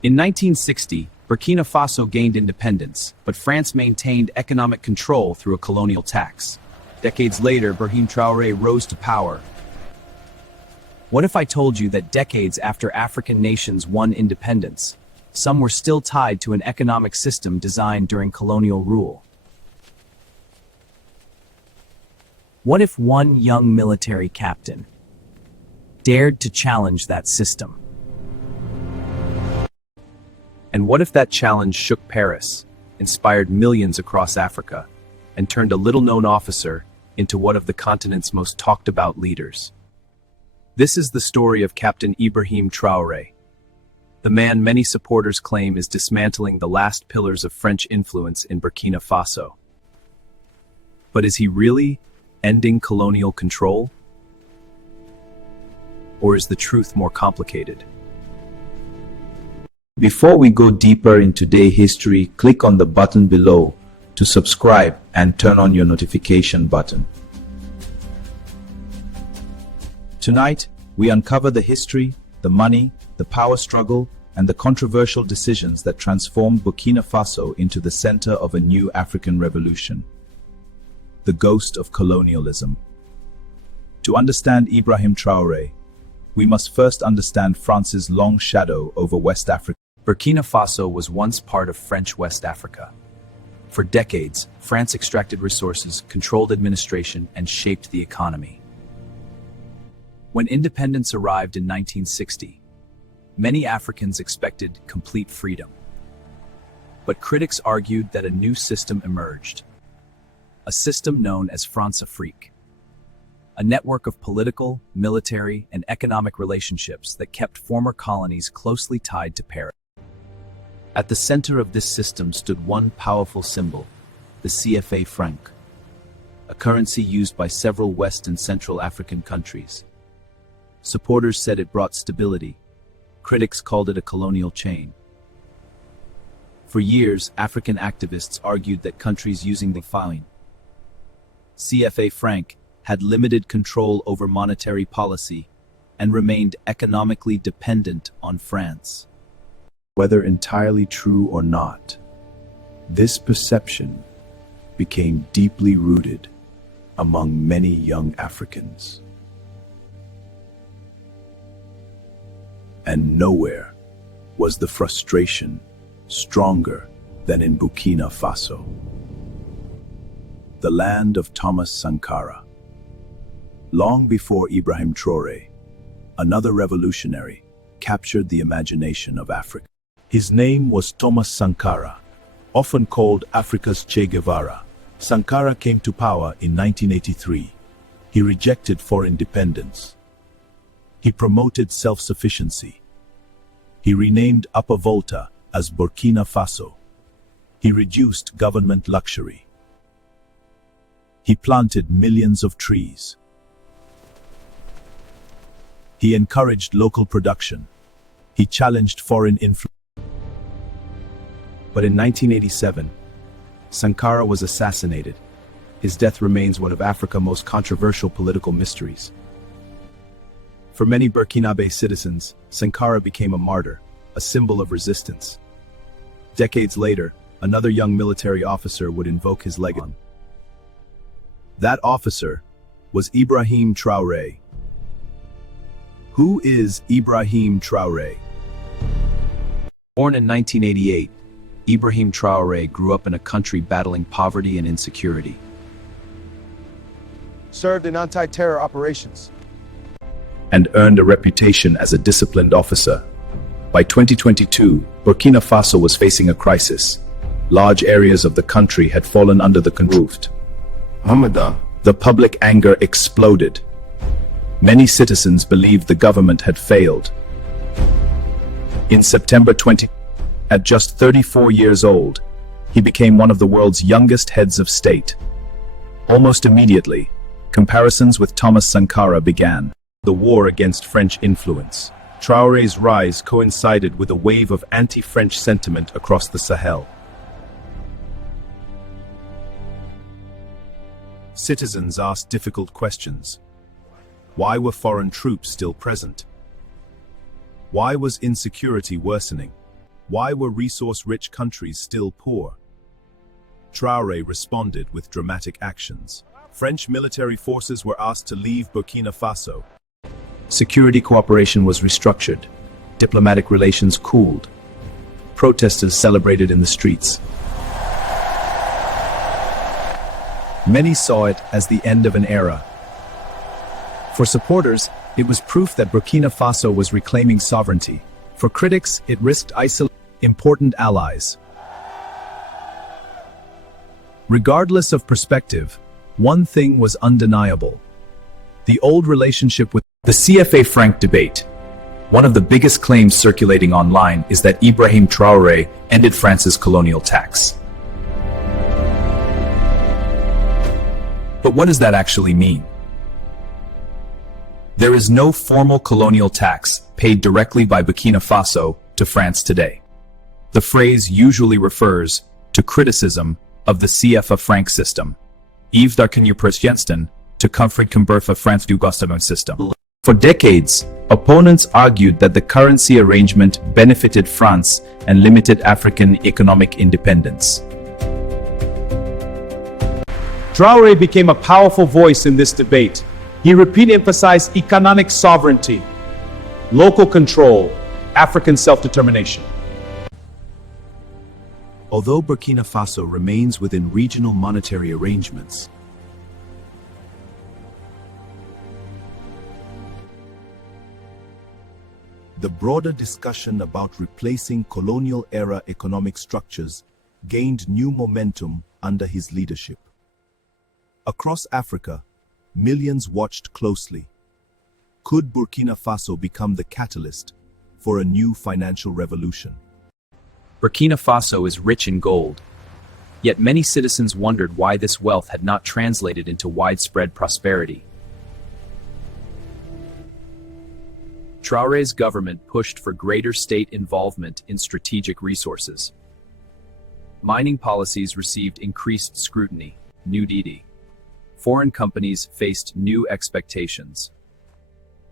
In 1960, Burkina Faso gained independence, but France maintained economic control through a colonial tax. Decades later, Ibrahim Traoré rose to power. What if I told you that decades after African nations won independence, some were still tied to an economic system designed during colonial rule? What if one young military captain dared to challenge that system? And what if that challenge shook Paris, inspired millions across Africa, and turned a little-known officer into one of the continent's most talked-about leaders? This is the story of Captain Ibrahim Traoré, the man many supporters claim is dismantling the last pillars of French influence in Burkina Faso. But is he really ending colonial control? Or is the truth more complicated? Before we go deeper in today's history, click on the button below to subscribe and turn on your notification button. Tonight, we uncover the history, the money, the power struggle, and the controversial decisions that transformed Burkina Faso into the center of a new African revolution. The ghost of colonialism. To understand Ibrahim Traoré, we must first understand France's long shadow over West Africa. Burkina Faso was once part of French West Africa. For decades, France extracted resources, controlled administration, and shaped the economy. When independence arrived in 1960, many Africans expected complete freedom. But critics argued that a new system emerged, a system known as France-Afrique, a network of political, military, and economic relationships that kept former colonies closely tied to Paris. At the center of this system stood one powerful symbol, the CFA franc, a currency used by several West and Central African countries. Supporters said it brought stability. Critics called it a colonial chain. For years, African activists argued that countries using the CFA franc had limited control over monetary policy and remained economically dependent on France. Whether entirely true or not, this perception became deeply rooted among many young Africans. And nowhere was the frustration stronger than in Burkina Faso, the land of Thomas Sankara. Long before Ibrahim Traoré, another revolutionary captured the imagination of Africa. His name was Thomas Sankara, often called Africa's Che Guevara. Sankara came to power in 1983. He rejected foreign dependence. He promoted self-sufficiency. He renamed Upper Volta as Burkina Faso. He reduced government luxury. He planted millions of trees. He encouraged local production. He challenged foreign influence. But in 1987, Sankara was assassinated. His death remains one of Africa's most controversial political mysteries. For many Burkinabe citizens, Sankara became a martyr, a symbol of resistance. Decades later, another young military officer would invoke his legacy. That officer was Ibrahim Traoré. Who is Ibrahim Traoré? Born in 1988, Ibrahim Traoré grew up in a country battling poverty and insecurity. Served in anti-terror operations. And earned a reputation as a disciplined officer. By 2022, Burkina Faso was facing a crisis. Large areas of the country had fallen under the control. The public anger exploded. Many citizens believed the government had failed. In September 20, at just 34 years old, he became one of the world's youngest heads of state. Almost immediately, comparisons with Thomas Sankara began. The war against French influence. Traoré's rise coincided with a wave of anti-French sentiment across the Sahel. Citizens asked difficult questions. Why were foreign troops still present? Why was insecurity worsening? Why were resource-rich countries still poor? Traoré responded with dramatic actions. French military forces were asked to leave Burkina Faso. Security cooperation was restructured. Diplomatic relations cooled. Protesters celebrated in the streets. Many saw it as the end of an era. For supporters, it was proof that Burkina Faso was reclaiming sovereignty. For critics, it risked isolating important allies. Regardless of perspective, one thing was undeniable. The old relationship with the CFA franc debate. One of the biggest claims circulating online is that Ibrahim Traoré ended France's colonial tax. But what does that actually mean? There is no formal colonial tax paid directly by Burkina Faso to France today. The phrase usually refers to criticism of the CFA franc system. Yves Darcagny to comfort Conberfa France du Gouvernement system. For decades, opponents argued that the currency arrangement benefited France and limited African economic independence. Traoré became a powerful voice in this debate. He repeatedly emphasized economic sovereignty, local control, African self-determination. Although Burkina Faso remains within regional monetary arrangements, the broader discussion about replacing colonial-era economic structures gained new momentum under his leadership. Across Africa, millions watched closely. Could Burkina Faso become the catalyst for a new financial revolution? Burkina Faso is rich in gold. Yet many citizens wondered why this wealth had not translated into widespread prosperity. Traoré's government pushed for greater state involvement in strategic resources. Mining policies received increased scrutiny. Foreign companies faced new expectations.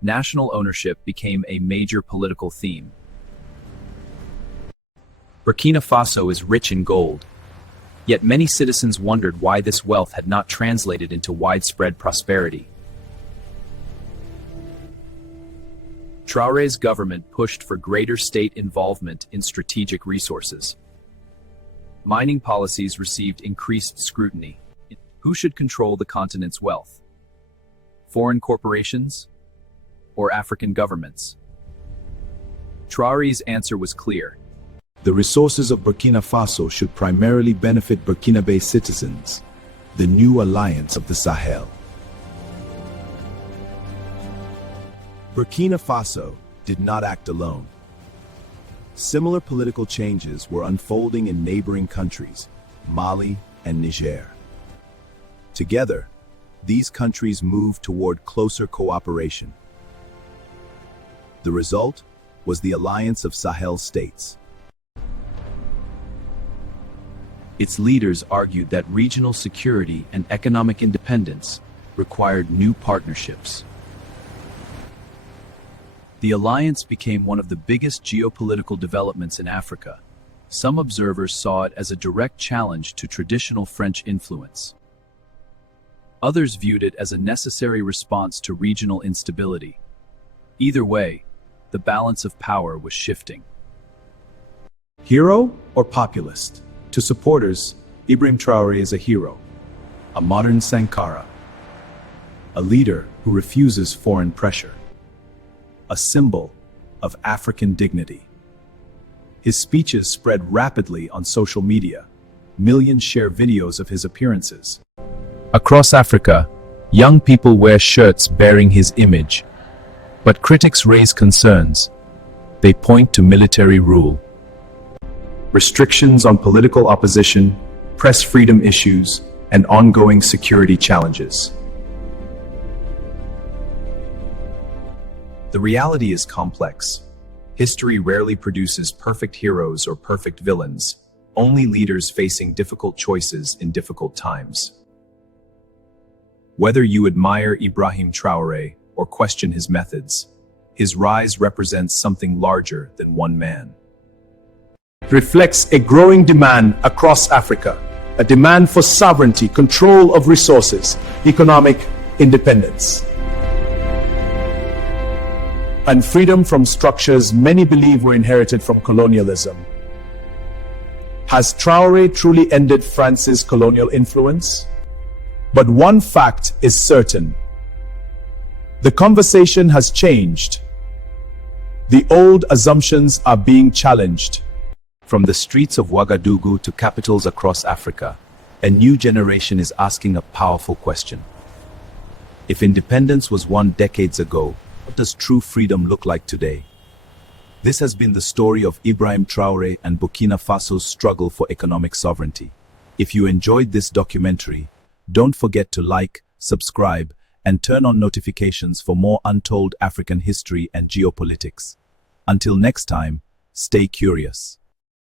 National ownership became a major political theme. Burkina Faso is rich in gold. Yet many citizens wondered why this wealth had not translated into widespread prosperity. Traoré's government pushed for greater state involvement in strategic resources. Mining policies received increased scrutiny. Who should control the continent's wealth? Foreign corporations or African governments? Traoré's answer was clear. The resources of Burkina Faso should primarily benefit Burkinabe citizens, the new alliance of the Sahel. Burkina Faso did not act alone. Similar political changes were unfolding in neighboring countries, Mali and Niger. Together, these countries moved toward closer cooperation. The result was the Alliance of Sahel States. Its leaders argued that regional security and economic independence required new partnerships. The alliance became one of the biggest geopolitical developments in Africa. Some observers saw it as a direct challenge to traditional French influence. Others viewed it as a necessary response to regional instability. Either way, the balance of power was shifting. Hero or populist? To supporters, Ibrahim Traoré is a hero, a modern Sankara, a leader who refuses foreign pressure, a symbol of African dignity. His speeches spread rapidly on social media. Millions share videos of his appearances. Across Africa, young people wear shirts bearing his image. But critics raise concerns. They point to military rule, restrictions on political opposition, press freedom issues, and ongoing security challenges. The reality is complex. History rarely produces perfect heroes or perfect villains, only leaders facing difficult choices in difficult times. Whether you admire Ibrahim Traoré or question his methods, his rise represents something larger than one man. reflects a growing demand across Africa, a demand for sovereignty, control of resources, economic independence, and freedom from structures many believe were inherited from colonialism. Has Traoré truly ended France's colonial influence? But one fact is certain. The conversation has changed. The old assumptions are being challenged. From the streets of Ouagadougou to capitals across Africa, a new generation is asking a powerful question. If independence was won decades ago, what does true freedom look like today? This has been the story of Ibrahim Traoré and Burkina Faso's struggle for economic sovereignty. If you enjoyed this documentary, don't forget to like, subscribe, and turn on notifications for more untold African history and geopolitics. Until next time, stay curious.